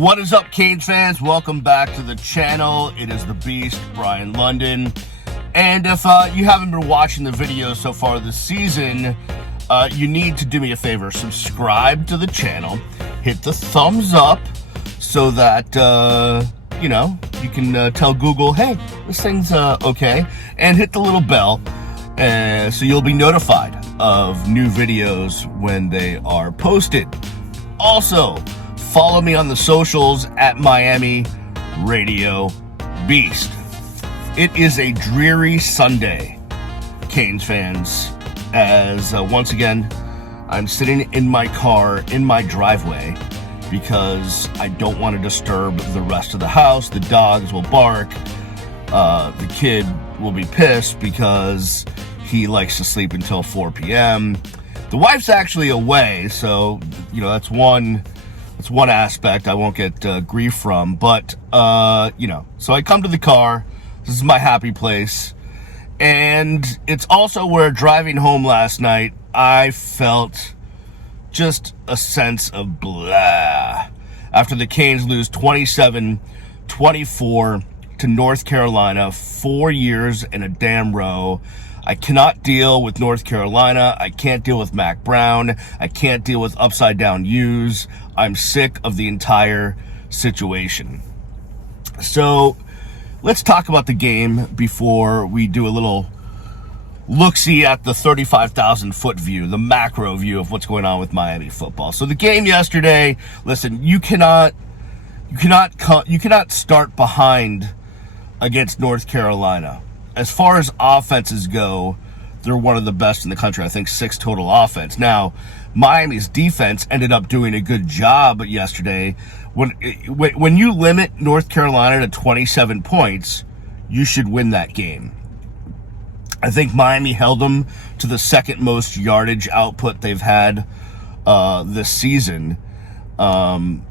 What is up, Canes fans? Welcome back to the channel. It is the Beast, Brian London. And if you haven't been watching the videos so far this season, you need to do me a favor. Subscribe to the channel. Hit the thumbs up so that, you can tell Google, hey, this thing's okay. And hit the little bell so you'll be notified of new videos when they are posted. Also, follow me on the socials at Miami Radio Beast. It is a dreary Sunday, Canes fans, as once again, I'm sitting in my car, in my driveway, because I don't want to disturb the rest of the house. The dogs will bark. The kid will be pissed because he likes to sleep until 4 p.m. The wife's actually away, so, that's one aspect I won't get grief from. But, so I come to the car. This is my happy place. And it's also where, driving home last night, I felt just a sense of blah. After the Canes lose 27-24 to North Carolina, 4 years in a damn row. I cannot deal with North Carolina. I can't deal with Mac Brown. I can't deal with upside down U's. I'm sick of the entire situation. So let's talk about the game before we do a little look-see at the 35,000-foot view, the macro view of what's going on with Miami football. So the game yesterday, listen, you cannot start behind against North Carolina. As far as offenses go, they're one of the best in the country. I think 6 total offense. Now, Miami's defense ended up doing a good job yesterday. When you limit North Carolina to 27 points, you should win that game. I think Miami held them to the second most yardage output they've had this season. Altogether,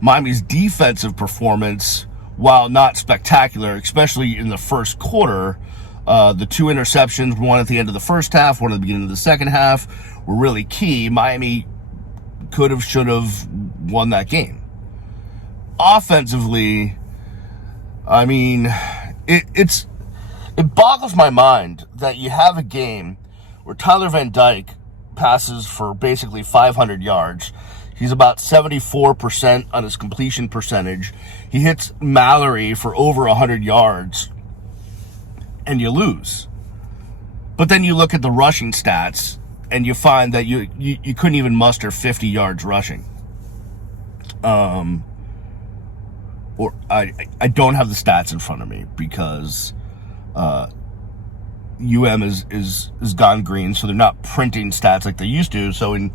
Miami's defensive performance, while not spectacular, especially in the first quarter, the 2 interceptions, one at the end of the first half, one at the beginning of the second half, were really key. Miami could have, should have won that game. Offensively, I mean, it boggles my mind that you have a game where Tyler Van Dyke passes for basically 500 yards. He's about 74% on his completion percentage. He hits Mallory for over 100 yards, and you lose. But then you look at the rushing stats, and you find that you couldn't even muster 50 yards rushing. I don't have the stats in front of me because UM is gone green, so they're not printing stats like they used to. So in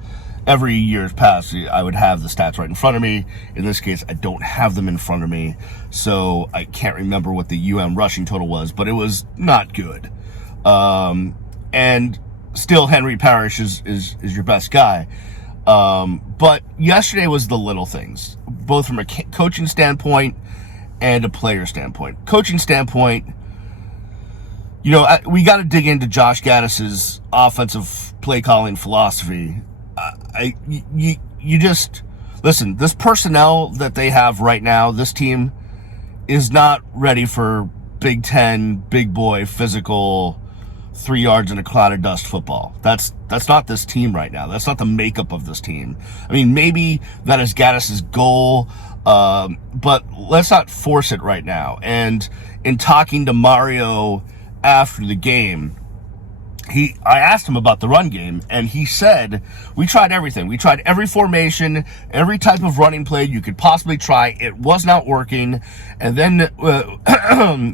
every year's past, I would have the stats right in front of me. In this case, I don't have them in front of me, so I can't remember what the UM rushing total was, but it was not good. And still, Henry Parrish is your best guy. But yesterday was the little things, both from a coaching standpoint and a player standpoint. Coaching standpoint, we got to dig into Josh Gaddis's offensive play calling philosophy. Listen, this personnel that they have right now, this team is not ready for Big Ten, big boy, physical, 3 yards in a cloud of dust football. That's not this team right now. That's not the makeup of this team. I mean, maybe that is Gaddis's goal, but let's not force it right now. And in talking to Mario after the game, I asked him about the run game, and he said, we tried everything. We tried every formation, every type of running play you could possibly try. It was not working. And then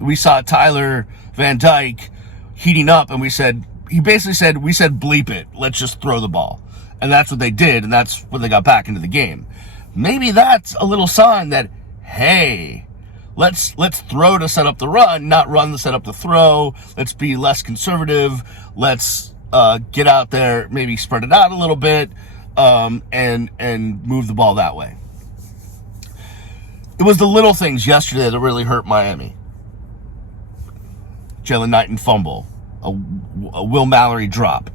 we saw Tyler Van Dyke heating up, and we said, bleep it. Let's just throw the ball. And that's what they did, and that's when they got back into the game. Maybe that's a little sign that, hey, let's throw to set up the run, not run to set up the throw. Let's be less conservative. Let's get out there, maybe spread it out a little bit, and move the ball that way. It was the little things yesterday that really hurt Miami. Jalen Knighton fumble, a Will Mallory drop.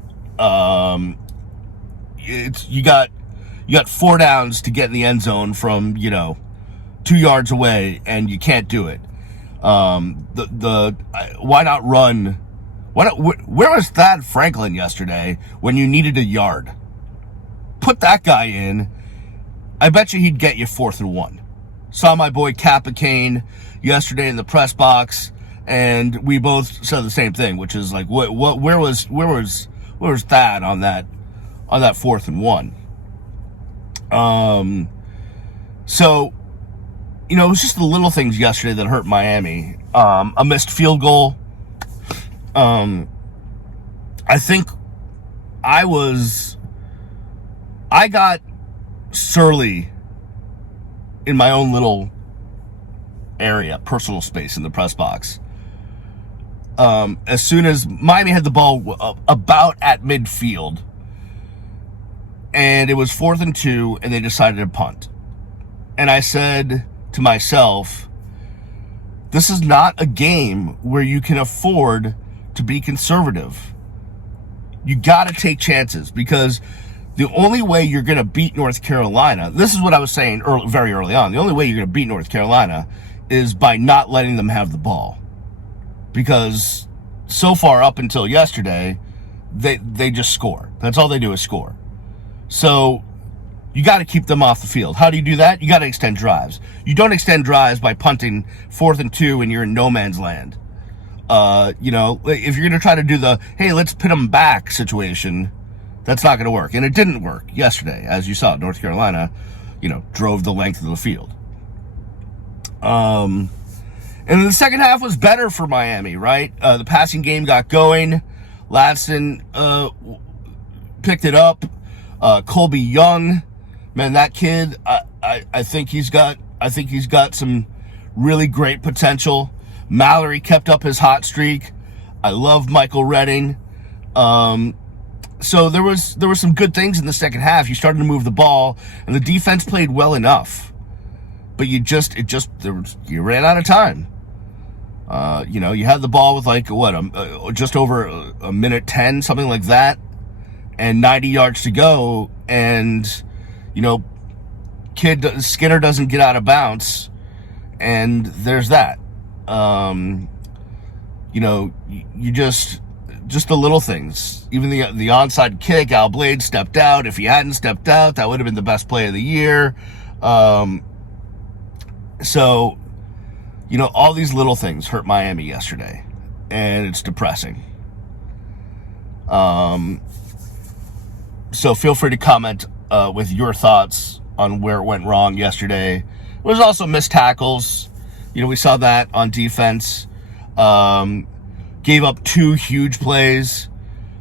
You You got 4 downs to get in the end zone from, 2 yards away, and you can't do it. Why not run? Where was Thad Franklin yesterday when you needed a yard? Put that guy in. I bet you he'd get you 4th and 1. Saw my boy Kappa Kane yesterday in the press box, and we both said the same thing, which is like, where was Thad on that 4th and 1? So, it was just the little things yesterday that hurt Miami. A missed field goal. I think I got surly in my own little area, personal space in the press box. As soon as Miami had the ball about at midfield, and it was 4th and 2, and they decided to punt. And I said to myself, this is not a game where you can afford to be conservative. You got to take chances, because the only way you're going to beat North Carolina, this is what I was saying very early on, the only way you're going to beat North Carolina is by not letting them have the ball. Because so far up until yesterday, they just score. That's all they do is score. So you got to keep them off the field. How do you do that? You got to extend drives. You don't extend drives by punting 4th and 2 and you're in no man's land. If you're going to try to do the, hey, let's pit them back situation, that's not going to work. And it didn't work yesterday. As you saw, North Carolina, drove the length of the field. And the second half was better for Miami, right? The passing game got going. Ladson picked it up. Colby Young, man, that kid, I think he's got some really great potential. Mallory kept up his hot streak. I love Michael Redding. So there was some good things in the second half. You started to move the ball, and the defense played well enough. But you ran out of time. You had the ball with just over a minute 10, something like that, and 90 yards to go, and Skinner doesn't get out of bounds, and there's that. You just the little things. Even the onside kick, Al Blade stepped out. If he hadn't stepped out, that would have been the best play of the year. So all these little things hurt Miami yesterday, and it's depressing. So feel free to comment with your thoughts on where it went wrong yesterday. There was also missed tackles. We saw that on defense. Gave up 2 huge plays,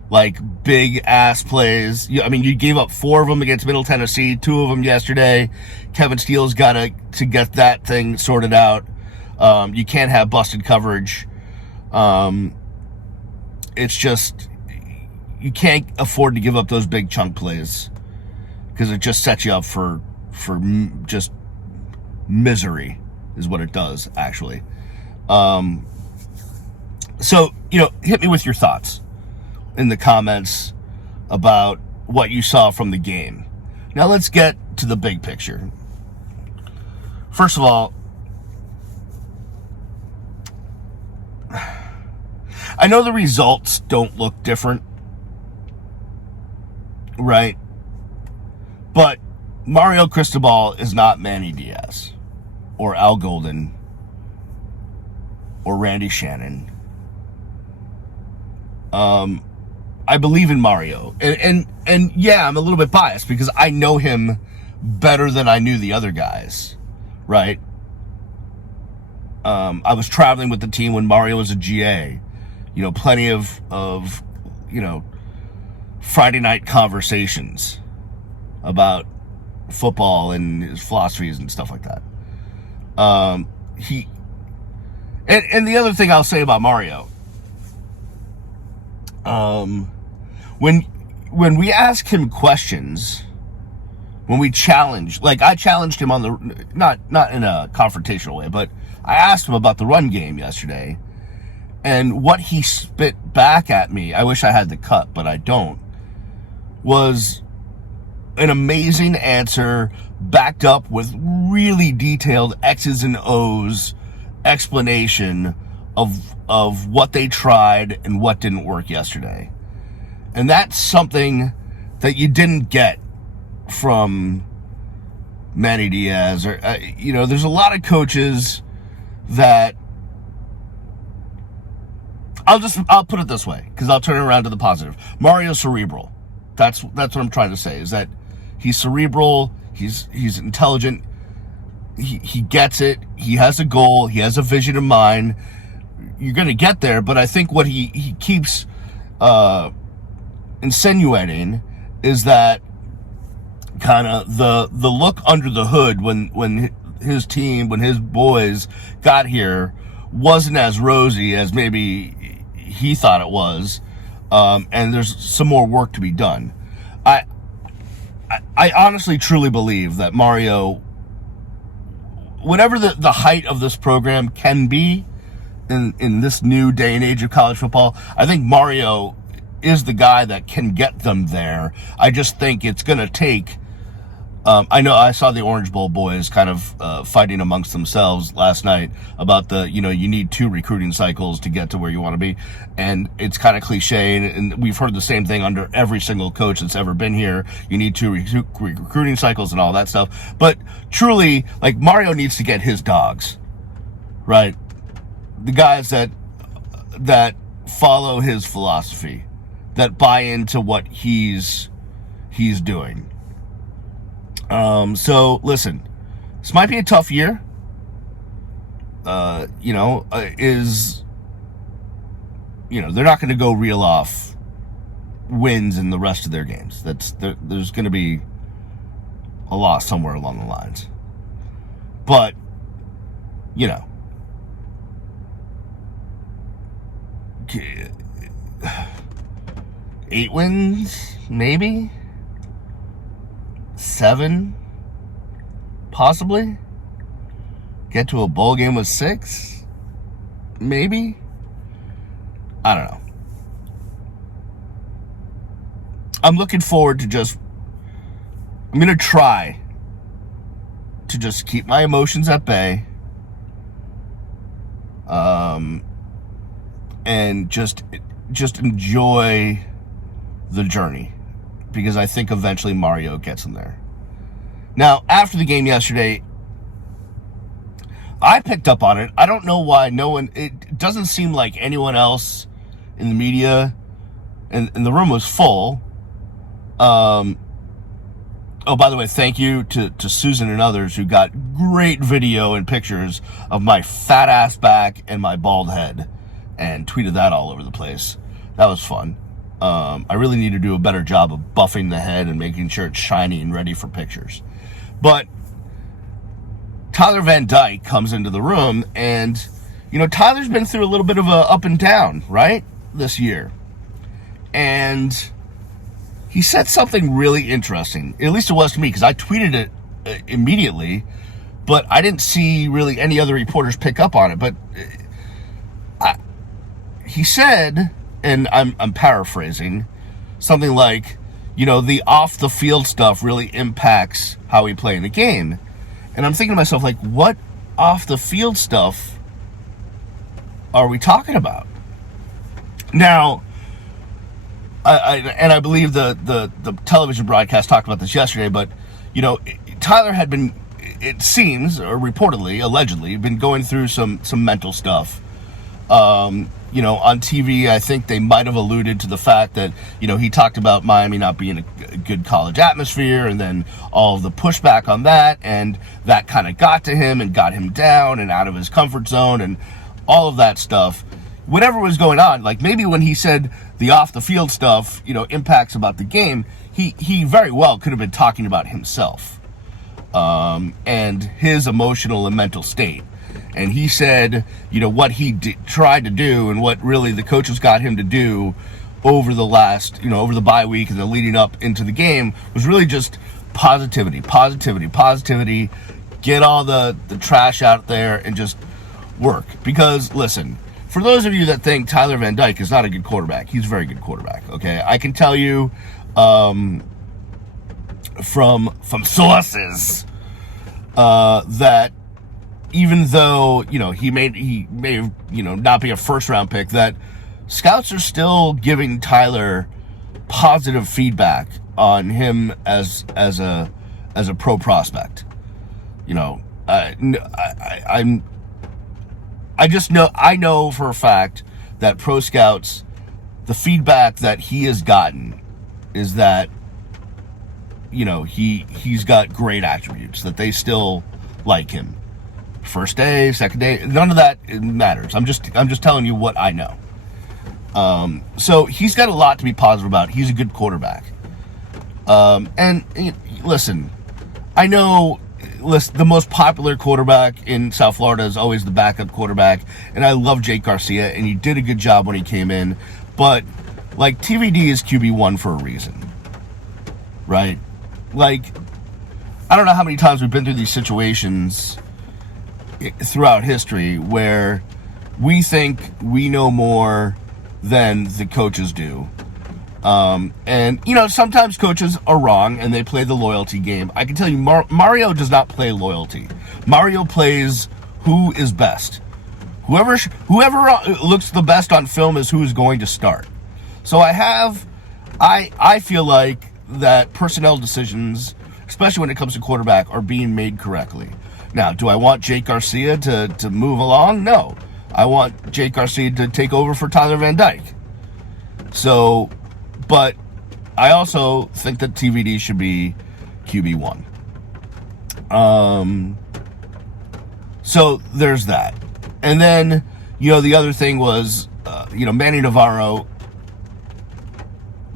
like big-ass plays. You gave up 4 of them against Middle Tennessee, 2 of them yesterday. Kevin Steele's got to get that thing sorted out. You can't have busted coverage. It's just, you can't afford to give up those big chunk plays, because it just sets you up for just misery, is what it does, actually. So, hit me with your thoughts in the comments about what you saw from the game. Now let's get to the big picture. First of all, I know the results don't look different, right? But Mario Cristobal is not Manny Diaz or Al Golden or Randy Shannon. I believe in Mario, and yeah, I'm a little bit biased because I know him better than I knew the other guys, right? I was traveling with the team when Mario was a GA, plenty of Friday night conversations about football and his philosophies and stuff like that. And the other thing I'll say about Mario, when we ask him questions, when we challenge, like I challenged him on the, not in a confrontational way, but I asked him about the run game yesterday, and what he spit back at me, I wish I had the cut, but I don't, was an amazing answer backed up with really detailed X's and O's explanation of what they tried and what didn't work yesterday. And that's something that you didn't get from Manny Diaz. Or there's a lot of coaches that I'll put it this way, because I'll turn it around to the positive. Mario's cerebral. That's what I'm trying to say, is that he's cerebral, he's intelligent, he gets it, he has a goal, he has a vision in mind. You're going to get there, but I think what he keeps insinuating is that kind of the look under the hood when his team, when his boys got here, wasn't as rosy as maybe he thought it was, and there's some more work to be done. I honestly truly believe that Mario, whatever the height of this program can be in this new day and age of college football, I think Mario is the guy that can get them there. I just think it's going to take, I know I saw the Orange Bowl boys kind of fighting amongst themselves last night about you need 2 recruiting cycles to get to where you want to be. And it's kind of cliche, and we've heard the same thing under every single coach that's ever been here. You need 2 recruiting cycles and all that stuff. But truly, like, Mario needs to get his dogs, right? The guys that follow his philosophy, that buy into what he's doing. So listen, this might be a tough year. They're not going to go reel off wins in the rest of their games. There's going to be a loss somewhere along the lines. But, 8 wins, maybe 7, possibly. Get to a bowl game with 6, maybe. I don't know. I'm looking forward to I'm going to try to just keep my emotions at bay. And just enjoy the journey, because I think eventually Mario gets him there. Now, after the game yesterday, I picked up on it. I don't know why it doesn't seem like anyone else in the media, and the room was full. Oh, by the way, thank you to Susan and others who got great video and pictures of my fat ass back and my bald head and tweeted that all over the place. That was fun. I really need to do a better job of buffing the head and making sure it's shiny and ready for pictures. But Tyler Van Dyke comes into the room, and, Tyler's been through a little bit of a up and down, right, this year. And he said something really interesting. At least it was to me, because I tweeted it immediately, but I didn't see really any other reporters pick up on it. But he said, and I'm paraphrasing, something like, the off-the-field stuff really impacts how we play in the game. And I'm thinking to myself, like, what off-the-field stuff are we talking about? Now, I believe the television broadcast talked about this yesterday, but, Tyler had been, it seems, or reportedly, allegedly, been going through some mental stuff. On TV, I think they might have alluded to the fact that, he talked about Miami not being a good college atmosphere, and then all of the pushback on that, and that kind of got to him and got him down and out of his comfort zone and all of that stuff. Whatever was going on, like maybe when he said the off-the-field stuff, impacts about the game, he very well could have been talking about himself and his emotional and mental state. And he said, what he tried to do and what really the coaches got him to do over the last, over the bye week and the leading up into the game was really just positivity. Get all the trash out there and just work. Because, listen, for those of you that think Tyler Van Dyke is not a good quarterback, he's a very good quarterback, okay? I can tell you from sources that even though he may have not be a first round pick, that scouts are still giving Tyler positive feedback on him as a pro prospect. I know for a fact that pro scouts, the feedback that he has gotten is that he's got great attributes, that they still like him. First day, second day, none of that matters. I'm just telling you what I know. So he's got a lot to be positive about. He's a good quarterback. And listen, I know the most popular quarterback in South Florida is always the backup quarterback, and I love Jake Garcia, and he did a good job when he came in, but like, TVD is QB1 for a reason, right? Like, I don't know how many times we've been through these situations throughout history where we think we know more than the coaches do. And sometimes coaches are wrong and they play the loyalty game. I can tell you, Mario does not play loyalty. Mario plays who is best. Whoever looks the best on film is who is going to start. So I feel like that personnel decisions, especially when it comes to quarterback, are being made correctly. Now, do I want Jake Garcia to move along? No. I want Jake Garcia to take over for Tyler Van Dyke. So, but I also think that TVD should be QB1. So there's that. And then, the other thing was, Manny Navarro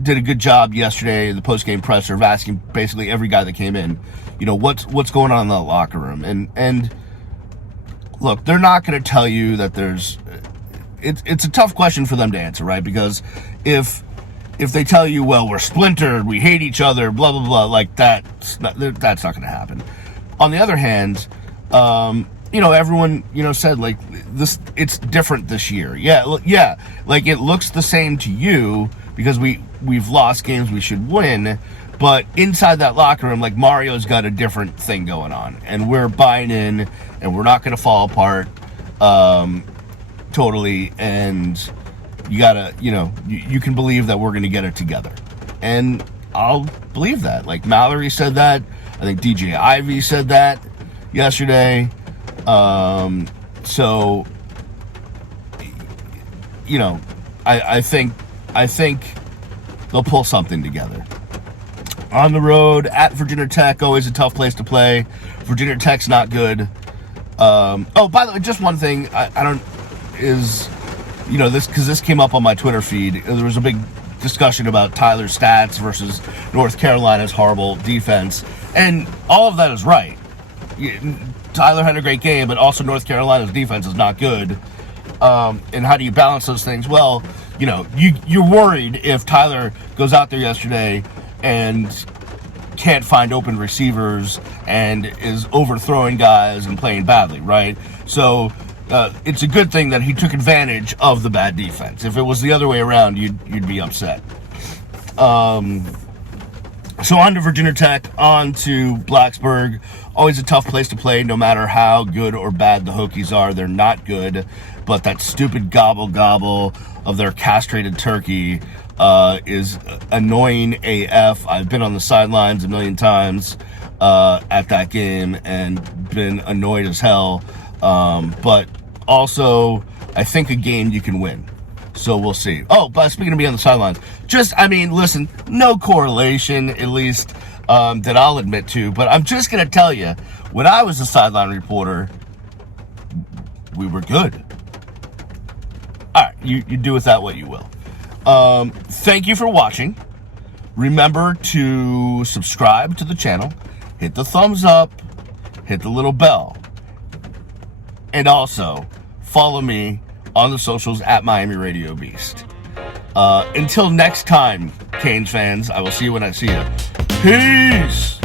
did a good job yesterday in the post-game presser of asking basically every guy that came in, what's going on in the locker room. And look, they're not going to tell you that it's a tough question for them to answer, right? Because if they tell you, well, we're splintered, we hate each other, blah, blah, blah, like that's not going to happen. On the other hand, everyone, said like this, it's different this year. Yeah. Like it looks the same to you because we've lost games we should win, but inside that locker room, like Mario's got a different thing going on, and we're buying in, and we're not going to fall apart totally. And you gotta, you can believe that we're going to get it together, and I'll believe that. Like Mallory said that. I think DJ Ivy said that yesterday. So, I think they'll pull something together. On the road at Virginia Tech, always a tough place to play. Virginia Tech's not good. By the way, just one thing this, because this came up on my Twitter feed. There was a big discussion about Tyler's stats versus North Carolina's horrible defense, and all of that is right. Tyler had a great game, but also North Carolina's defense is not good. And how do you balance those things? Well, you're worried if Tyler goes out there yesterday and can't find open receivers and is overthrowing guys and playing badly, right? So it's a good thing that he took advantage of the bad defense. If it was the other way around, you'd be upset. So on to Virginia Tech, on to Blacksburg. Always a tough place to play, no matter how good or bad the Hokies are. They're not good, but that stupid gobble of their castrated turkey is annoying AF. I've been on the sidelines a million times at that game and been annoyed as hell. But also, I think a game you can win. So we'll see. Oh, but speaking of being on the sidelines, listen, no correlation, at least that I'll admit to, but I'm just going to tell you, when I was a sideline reporter, we were good. All right, you do with that what you will. Thank you for watching. Remember to subscribe to the channel, hit the thumbs up, hit the little bell, and also follow me on the socials at Miami Radio Beast. Until next time, Canes fans, I will see you when I see you. Peace!